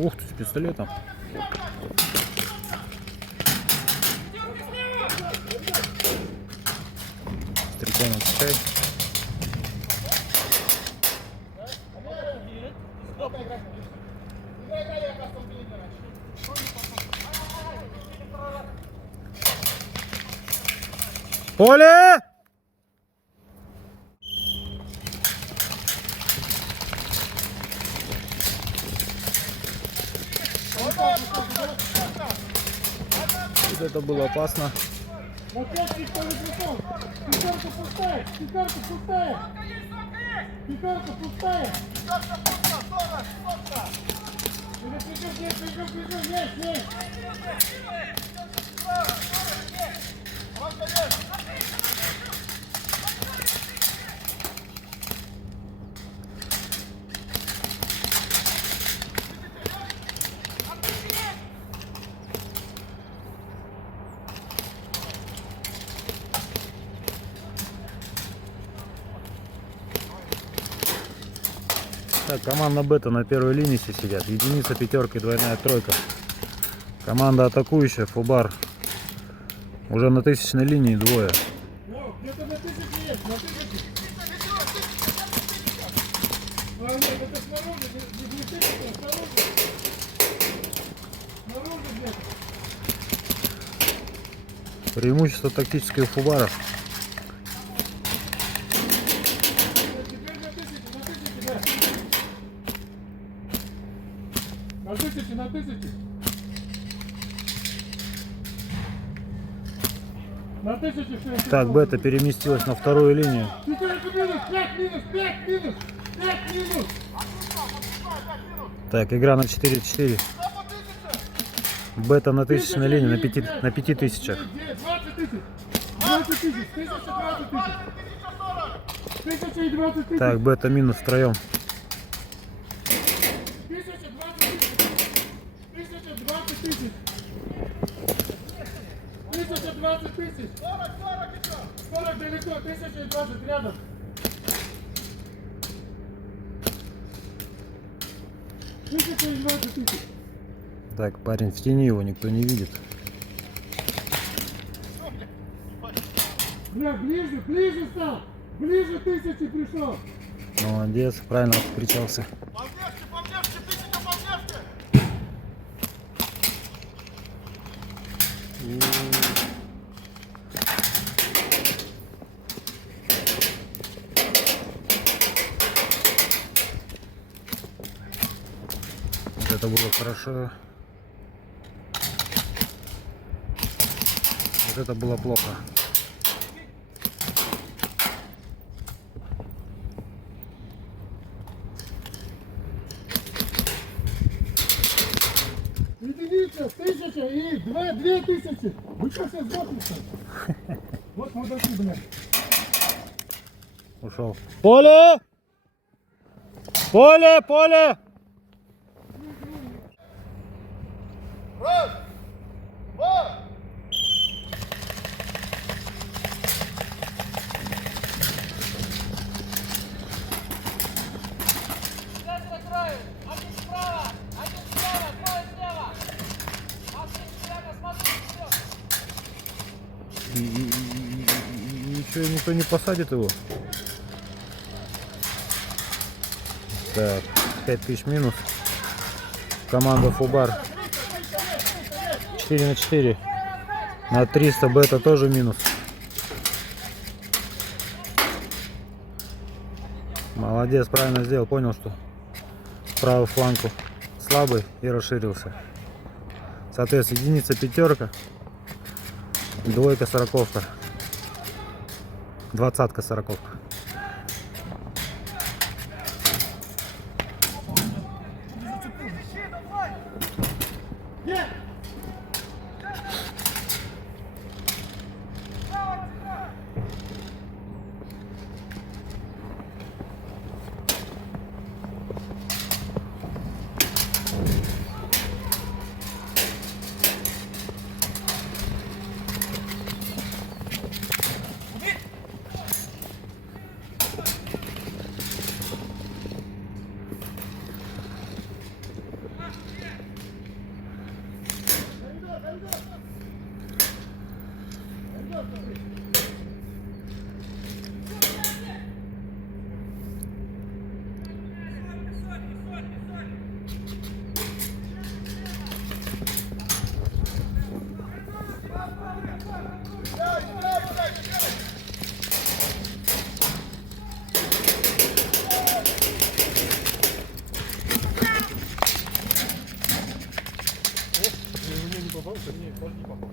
Ух ты, с пистолетом. Стрелком отвечай. Поле! Вот это было опасно. Пикарка пустая! Пикарка пустая! Пикарка пустая! Есть! Так, команда бета на первой линии все сидят. Единица, пятерка и двойная тройка. Команда атакующая, Фубар. Уже на тысячной линии двое. Где-то на 1000 есть, на 1000. А, нет, это снаружи, не 1000, а снаружи. Снаружи где-то. Преимущество тактическое у Фубаров. Теперь на 1000, да. На 1000. На 1000. Так, бета переместилась на вторую линию. Пятерка минус, 5 минус. Так, игра на 4-4. Бета на тысячной линии, на 5000. 20 тысяч. 1020 тысяч. Так, бета минус втроем. 1020 тысяч. 1020 тысяч. 40 далеко, 1020 рядом. Тысяч. Так, парень в тени, его никто не видит. Бля, ближе стал. Ближе 1000 пришел. Молодец, правильно откричался. Поддержки, 1000 поддержки. Вот это было хорошо. Вот это было плохо. Единица, 1000 и 2000. Вы что все сдохнете? Вот мудаки, блядь. Ушел. Поле! Поле! Раз, два. Один справа, двое слева. Максим, прямо смотри, вперед. Ничего, никто не посадит его. Так, 5000 минус. Команда Фубар. 4 на 4. На 300 бета тоже минус. Молодец, правильно сделал. Понял, что правый фланг слабый и расширился. Соответственно, единица, пятерка, двойка, сороковка, двадцатка, сороковка. Не попался, не, тоже не попал.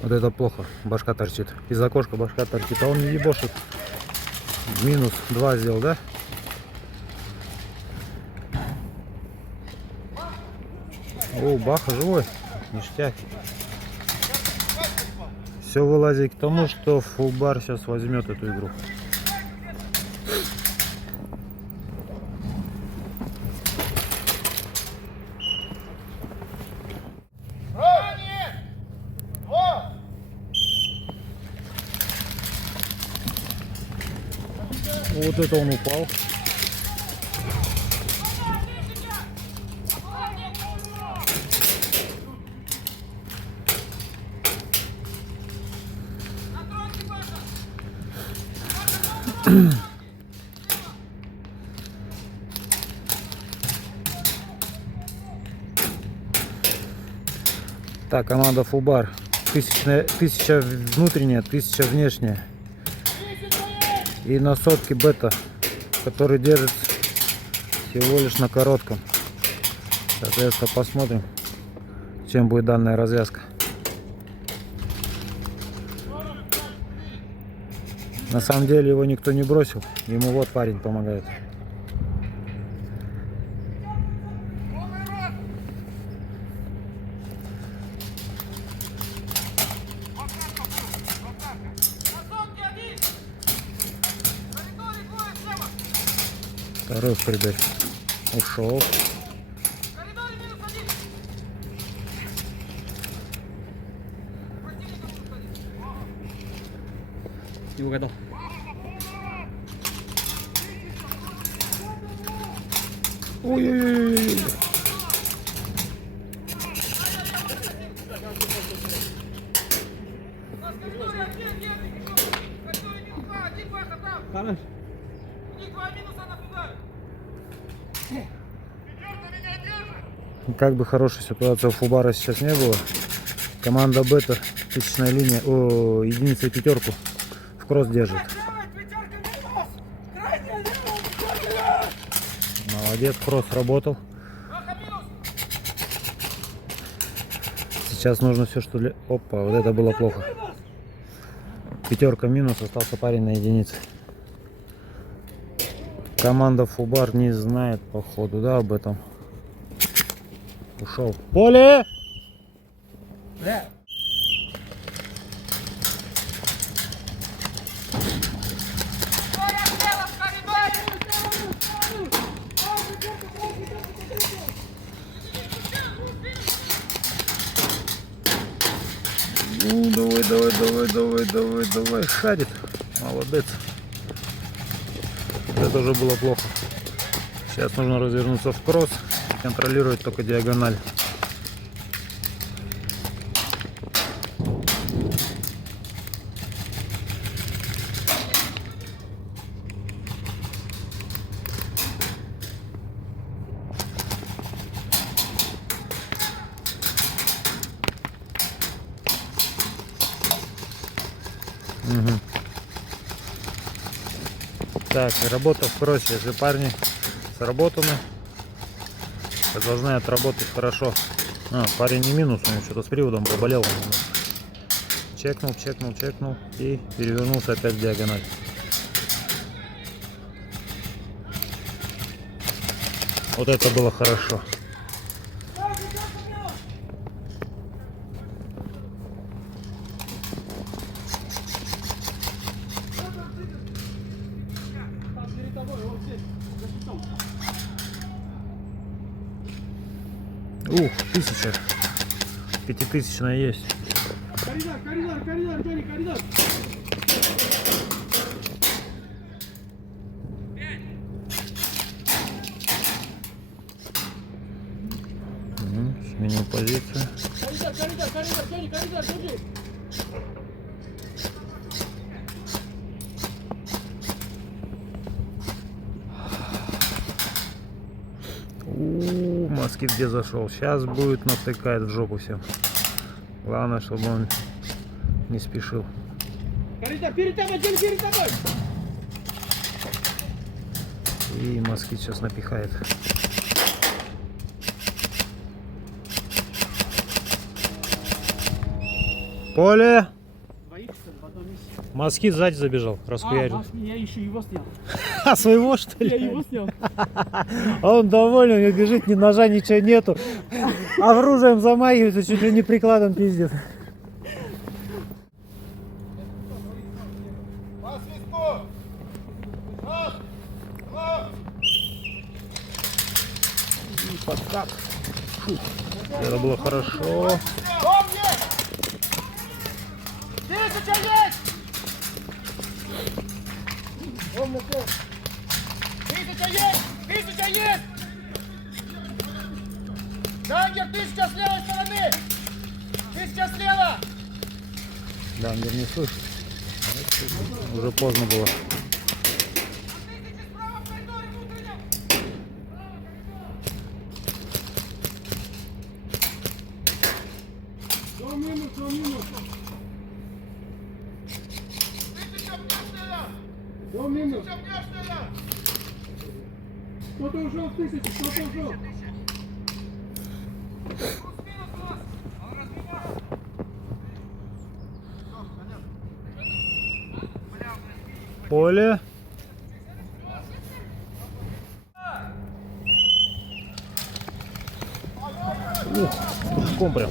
Вот это плохо, башка торчит. Из окошка башка торчит, а он не ебошит. Минус 2 сделал, да? О, Баха живой. Ништяк. Все вылазит к тому, что фулбар сейчас возьмет эту игру. Вот это он упал. Так, команда фулбар. 1000 внутренняя, 1000 внешняя. И на сотке бета, который держит всего лишь на коротком. Соответственно, посмотрим, чем будет данная развязка. На самом деле его никто не бросил, ему вот парень помогает. Второй в коридоре. Ушел. Не угадал. Ой-ой-ой. Хорош. Как бы хорошей ситуации у фулбара сейчас не было. Команда бета, 1000 линия, единица и пятерку в кросс держит. Молодец, кросс работал. Сейчас нужно все, что для... Опа, вот это было плохо. Пятерка минус, остался парень на единице. Команда фулбар не знает, походу, да, об этом. Ушел. Поле! Ну, давай, шарит. Молодец. Это уже было плохо. Сейчас нужно развернуться в кросс, контролировать только диагональ. Угу. Так, работа в кроссе. Если парни сработаны, то должны отработать хорошо. Парень не минус, у него что-то с приводом поболел. Чекнул и перевернулся опять в диагональ. Вот это было хорошо. Ух, 1000. 5000 есть. Коридор, Джонни, коридор. Сменил позицию. Коридор, Женя, коридор, держи. Москит где зашел. Сейчас будет натыкать в жопу всем. Главное, чтобы он не спешил. Коридор, перед тобой, Женя, перед тобой. И москит сейчас напихает. Поле! Двоих, что ли, в одном месте? Москит сзади забежал, расхуярил. Я еще его снял. А своего что Я ли? его снял. А он доволен, у него бежит, ни ножа, ничего нету. Оружием замахивается, чуть ли не прикладом пиздит. По свистку. Раз, два. Подкат. Это было хорошо. Помни! 1000 есть! Помни, 1000 есть! 1000 есть! Дангер, 1000 с левой стороны! 1000 слева! Дангер не слышит. Уже поздно было. До минус. Кто-то ушел в 1000, кто-то ушел. Поле. Ух, с прыжком прям.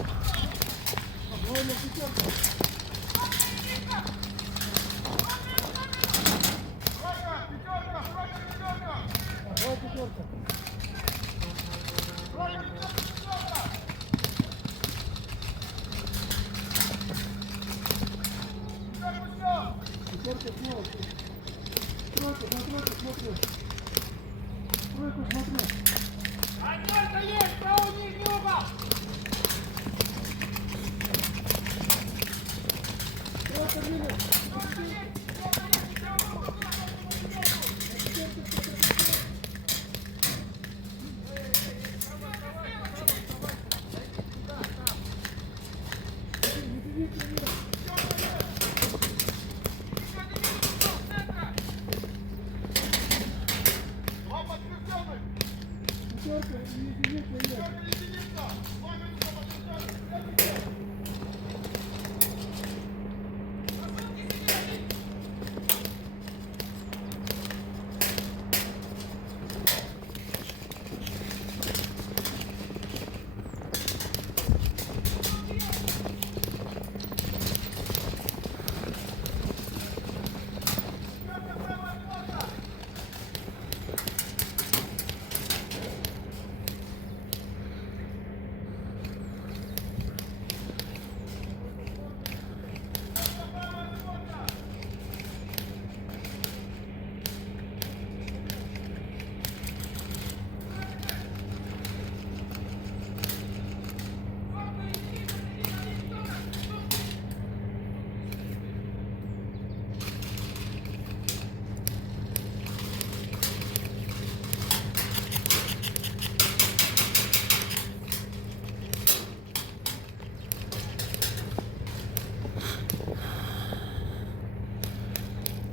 Одежда есть, правый нижний угол.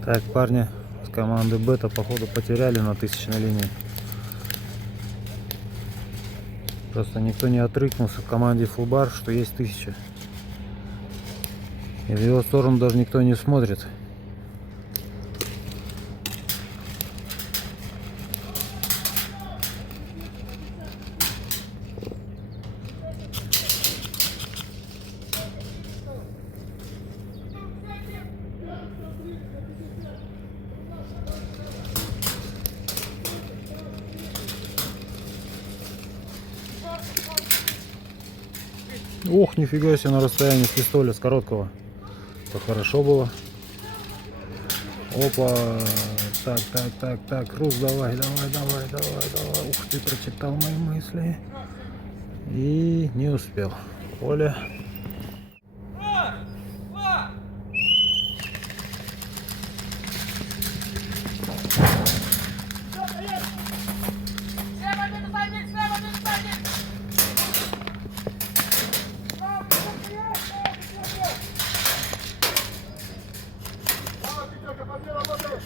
Так, парни с команды Бета походу потеряли на 1000-й линии. Просто никто не отрыкнулся в команде Фулбар, что есть 1000. И в его сторону даже никто не смотрит. Ох, нифига себе, на расстоянии с пистоля, с короткого. Это хорошо было. Опа. Так. Рус, давай. Ух ты, прочитал мои мысли. И не успел. Поле. Раз, два. Слева минус один, слева минус один. Давай, Петерка, подъем, работай.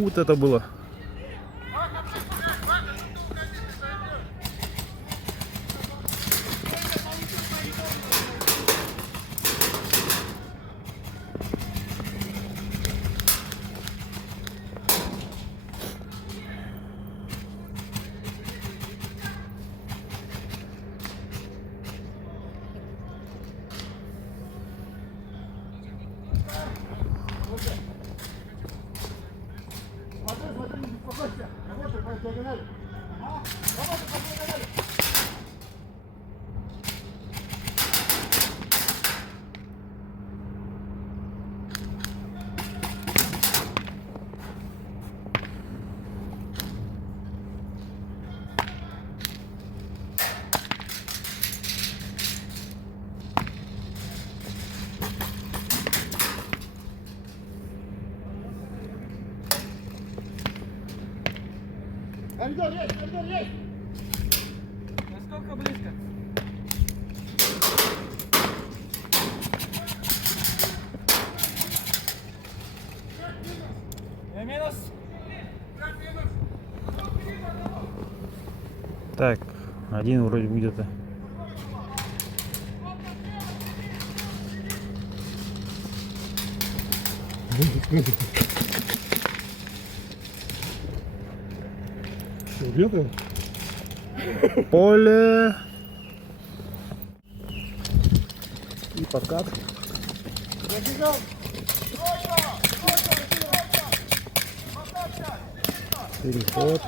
Вот это было. Смотри, смотри, не беспокойся. Работай по диагонали. Ага, работай по диагонали. Коридор есть, коридор есть. Насколько близко? Минус. Так, один вроде где-то. Где-то? Поле. И покат. Забегал. Переход.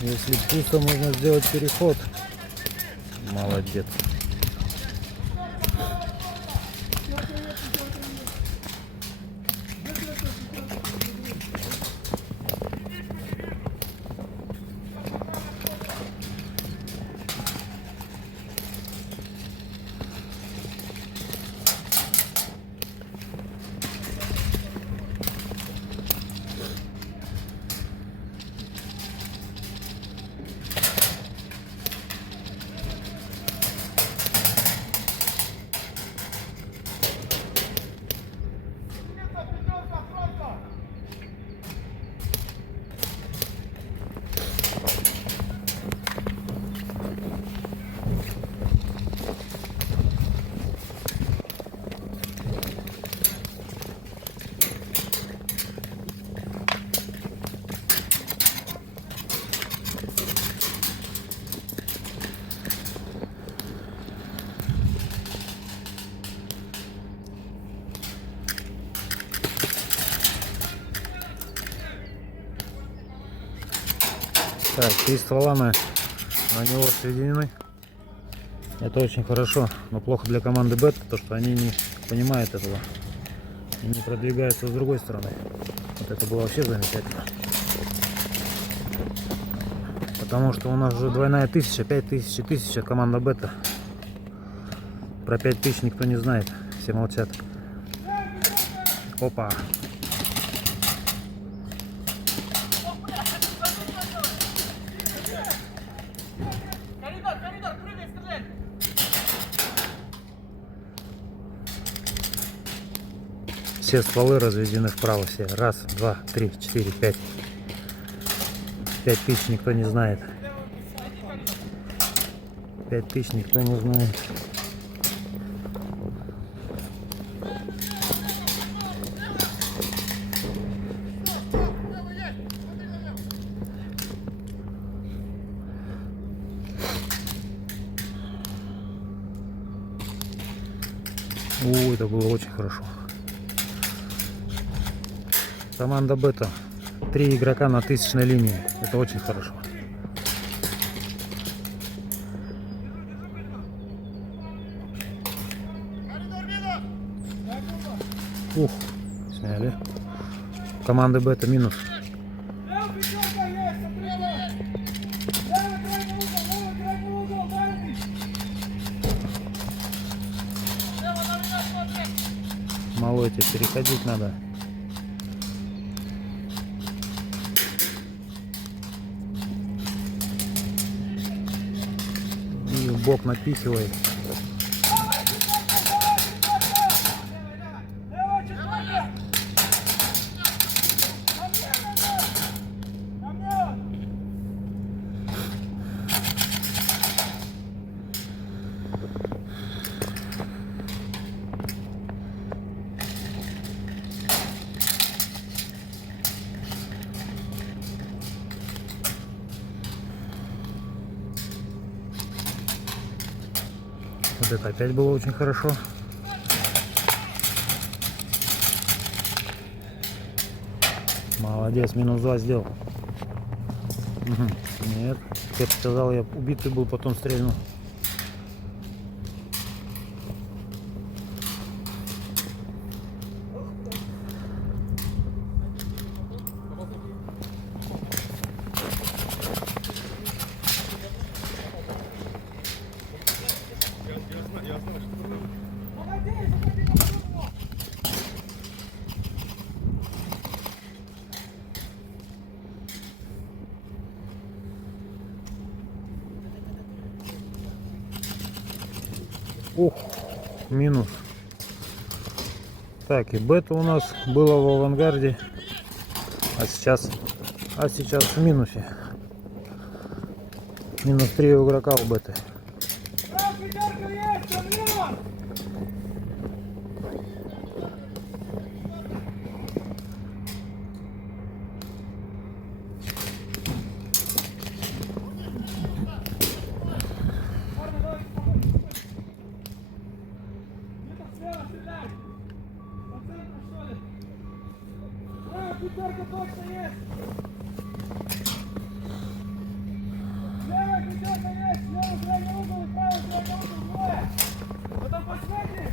Если пусто, можно сделать переход. Молодец. Так, 3 ствола на него соединены. Это очень хорошо, но плохо для команды Бета, то что они не понимают этого и не продвигаются с другой стороны. Вот это было вообще замечательно. Потому что у нас уже двойная 1000, 5000 и 1000 команда Бета. Про 5000 никто не знает, все молчат. Опа. Коридор, коридор, прыгай, стреляй. Все стволы разведены вправо, все. Раз, два, три, 4, 5. 5000 никто не знает. 5000 никто не знает. Это было очень хорошо. Команда Бета 3 игрока на тысячной линии. Это очень хорошо. Ух, сняли. Команды Б это минус. Лево пятерка есть, отрыва! Лево крайний угол, дальний! Молодец, переходить надо. И в бок напихивает. Лево четверка! На мне! Вот это опять было очень хорошо. Молодец, минус 2 сделал. Угу. Нет, как сказал, я убитый был, потом стрельнул. Ух, минус. Так, и бета у нас было в авангарде, а сейчас в минусе. Минус 3 игрока у беты. Лево пятерка есть, на мне! Слева стреляй! По центру, что ли? Лево пятерка точно есть! Лево пятерка есть! Лево крайний угол и правый крайний угол двое! Потом посмотри!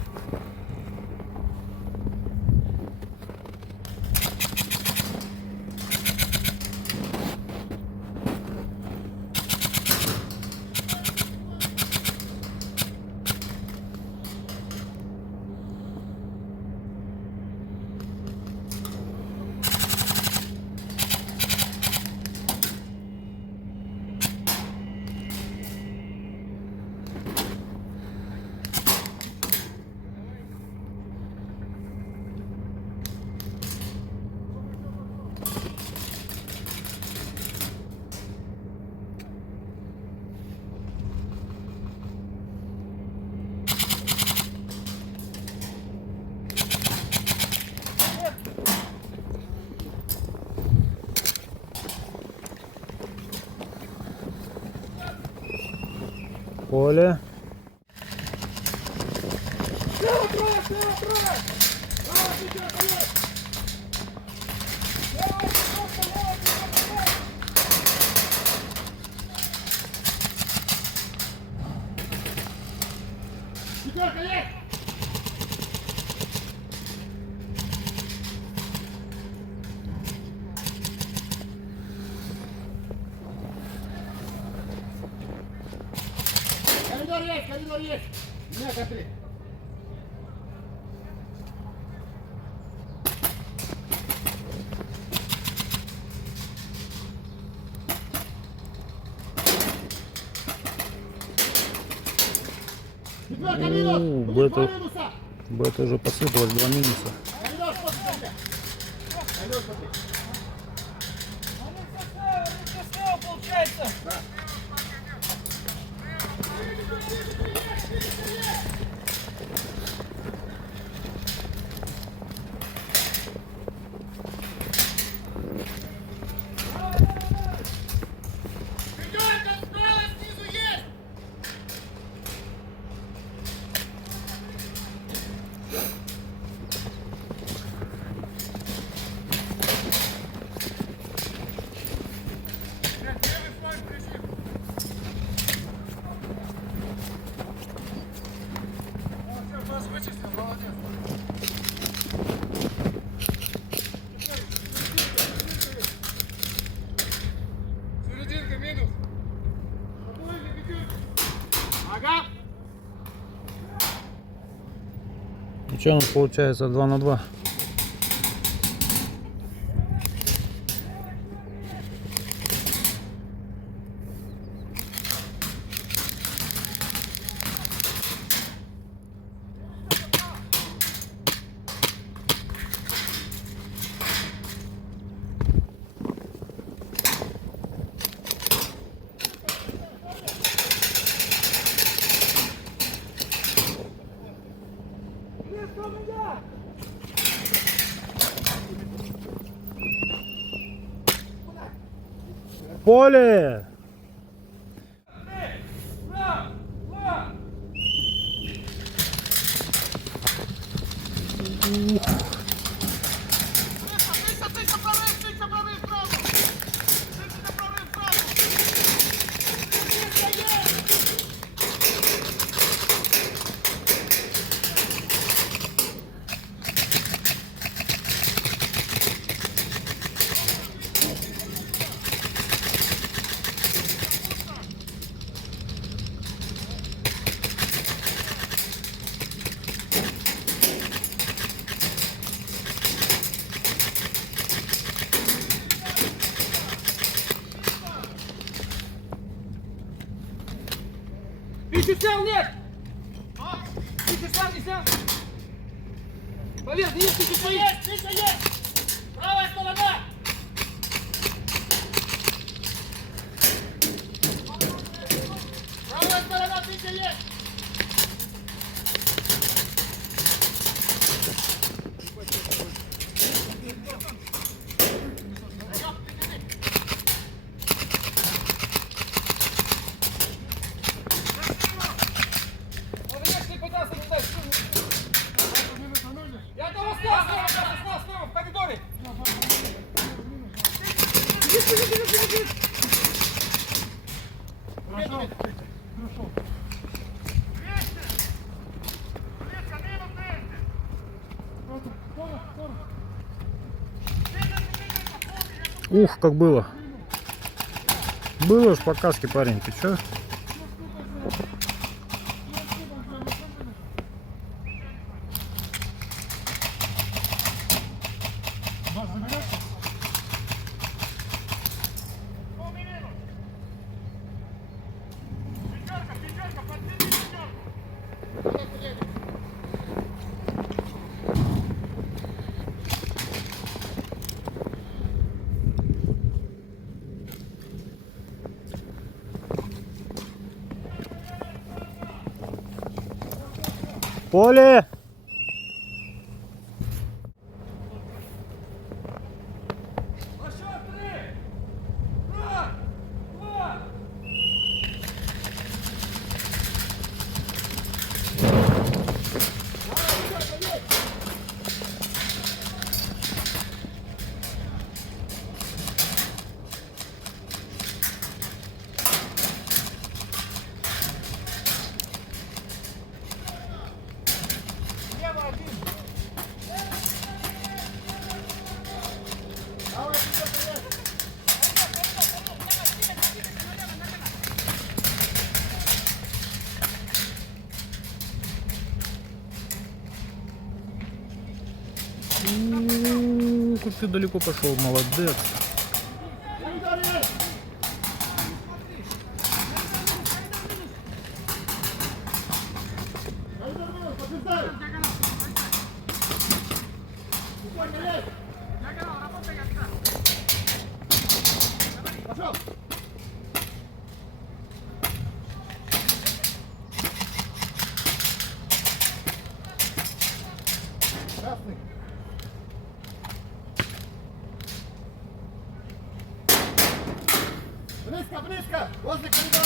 Поле. Лево трое! Лево трое! Лево пятерка есть! Лево пятерка! Лево пятерка есть! Пятерка есть! Коридор есть! Нет, открыть! Четверка минус! Бета, Два минуса! бета уже посыпалась, 2 минуса. Коридор, смотри! Коридор, смотри! Получается. что, у нас получается 2 на 2. Поле! Тыся, прорыв, сразу! Тыся, прорыв, сразу! Тыся, есть! Ты снял, нет! Ты снял, не снял? Поверь, есть, ты есть! Правая сторона! Правая сторона, ты есть! Я того снова в коридоре! Хорошо. Ух, как было. Было ж по каске, парень, ты чё? Вас заберешь? Пятерка, подними пятерку! Поле! Расчет 3! Раз, два! Лево один! Как ты далеко пошел, молодец. Пошел! Красный! Близко, близко! Возле коридора!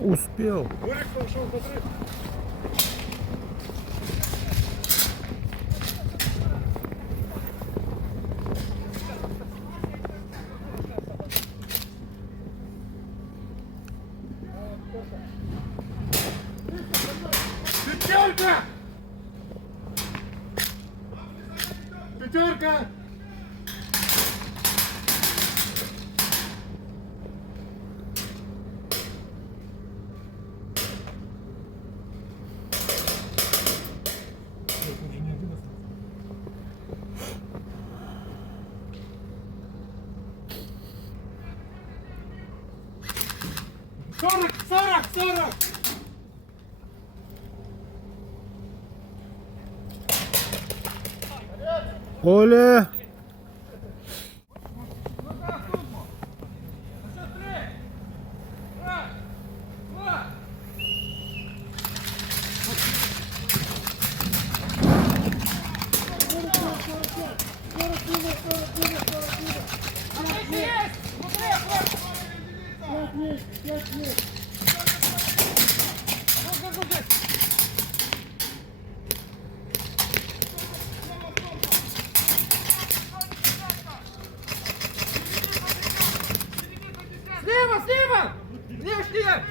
Успел. Бурик пошел, смотри. Пятерка! Пятерка! Сорок! Оля! Слева! Лишнее!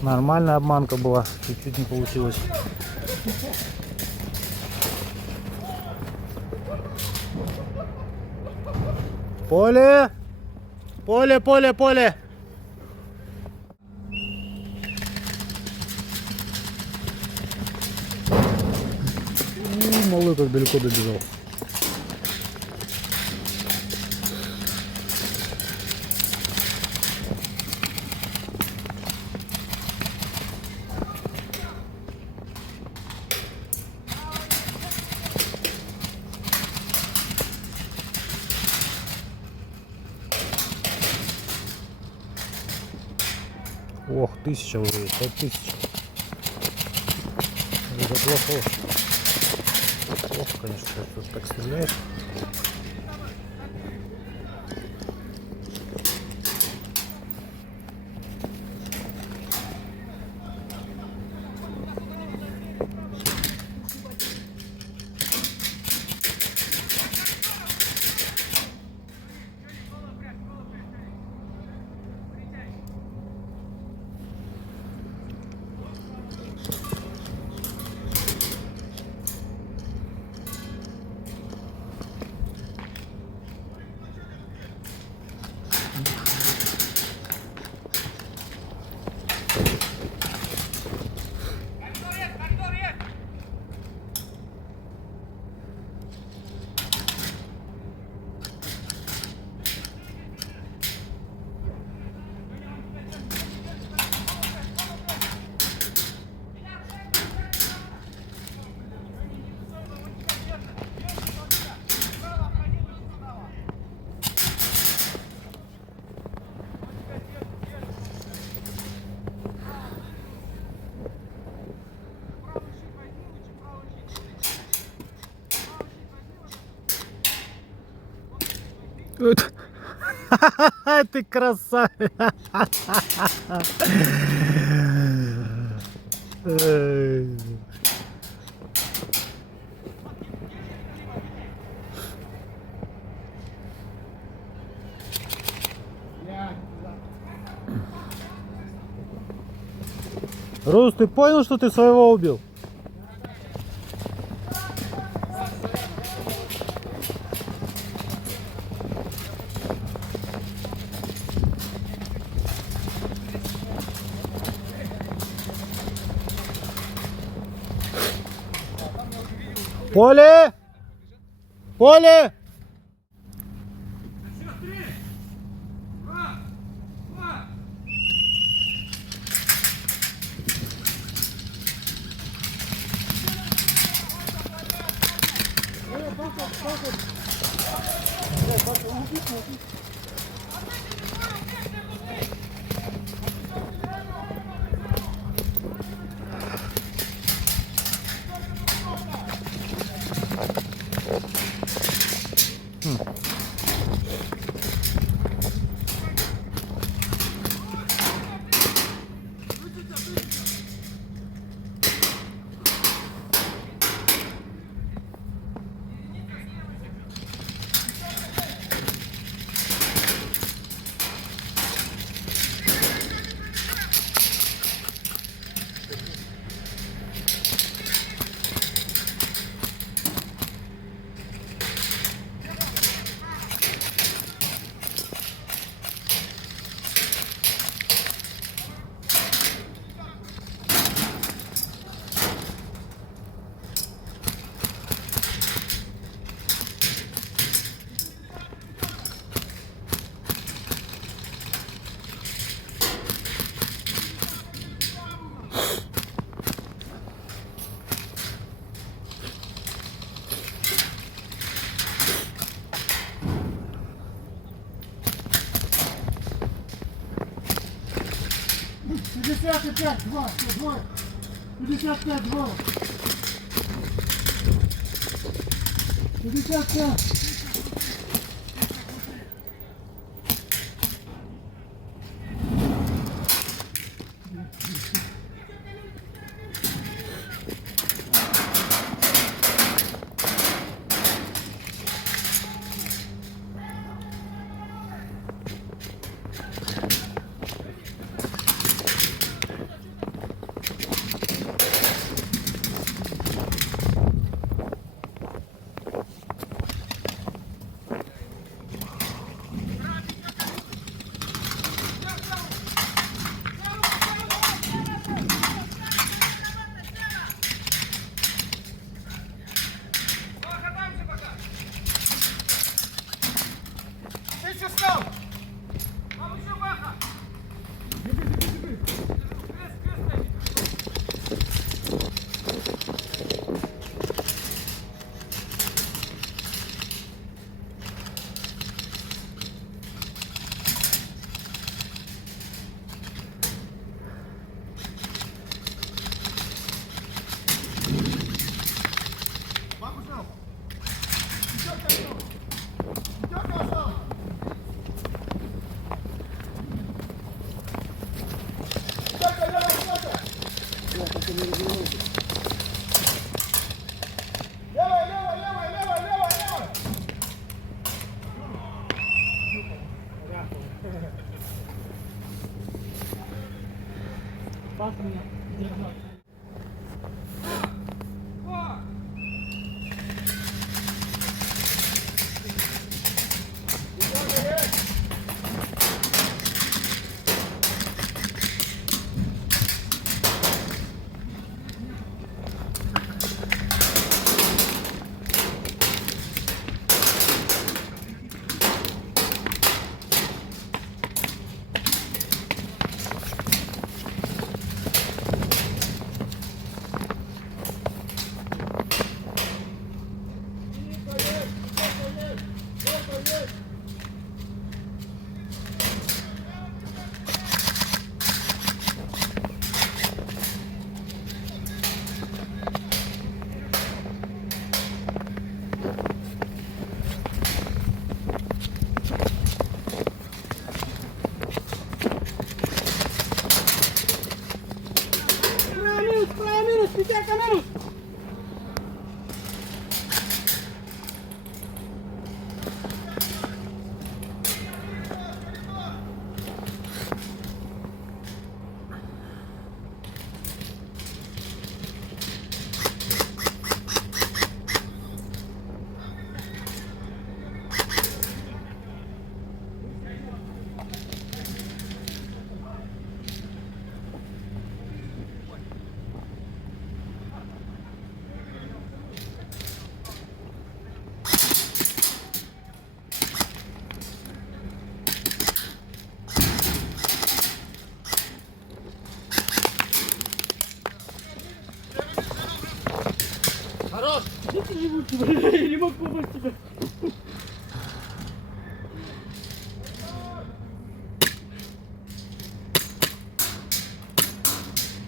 Нормальная обманка была, чуть-чуть не получилось. Поле! Поле! Малый как далеко добежал. Ох, 1000 уже есть, 5000. Это плохо. Плохо, конечно, что так стреляет. Ты красавец! Рус, ты понял, что ты своего убил? Поле! Поле! Пятьдесят пять, два, два. 55, 2. 55.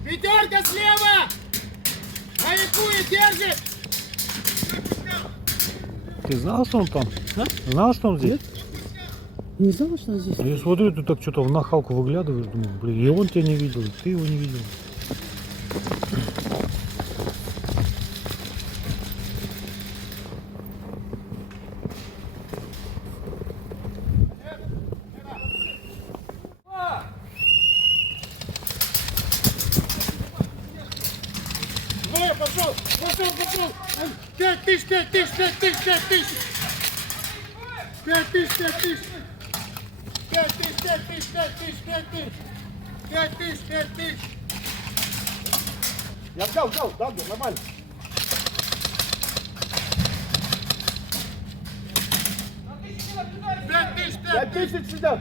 Пятерка слева! Кайфует, держит! Ты знал, что он там? А? Знал, что он здесь? Не знала, что он здесь? Я смотрю, ты так что-то в нахалку выглядываешь, думаю, блин, и он тебя не видел, и ты его не видел. Двое, пошел! Пошел! 5000! 5000! 5000! 5000! 5000! 5000! 5000! 5000! 5000! 5000! Я взял, да, нормально. Пять тысяч сидят.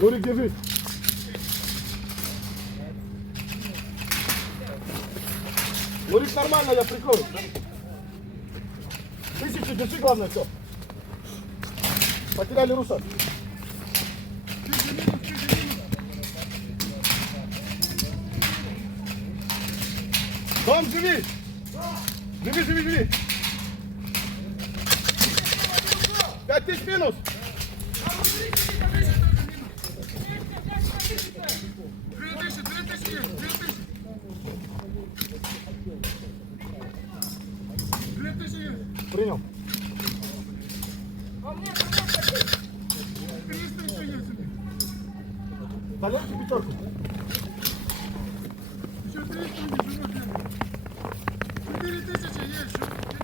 Нурик, держись. Нурик, нормально, я прикрою. 1000, держи, главное, все. Потеряли руса. Дом, живи! Живи! 5000 минус! Принял. Заляжьте пятерку. Еще 300 не живут. 4000 есть.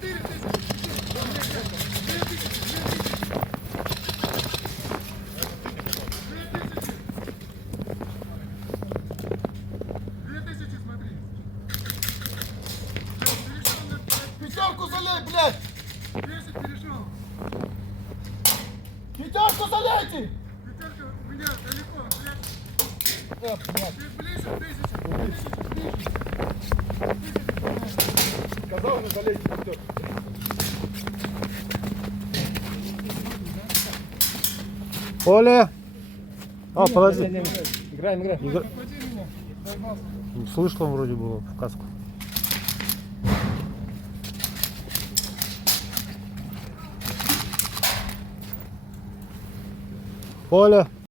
4000. 2000, смотри. Пятерку залей, блядь! 10 перешел. Пятерку заляйте! Пятерка у меня далеко. Блядь. Ты ближе 1000. Сказал же, залейте пятерку. Оля! А, подожди. Играем. Слышно вроде было в каску. Оля!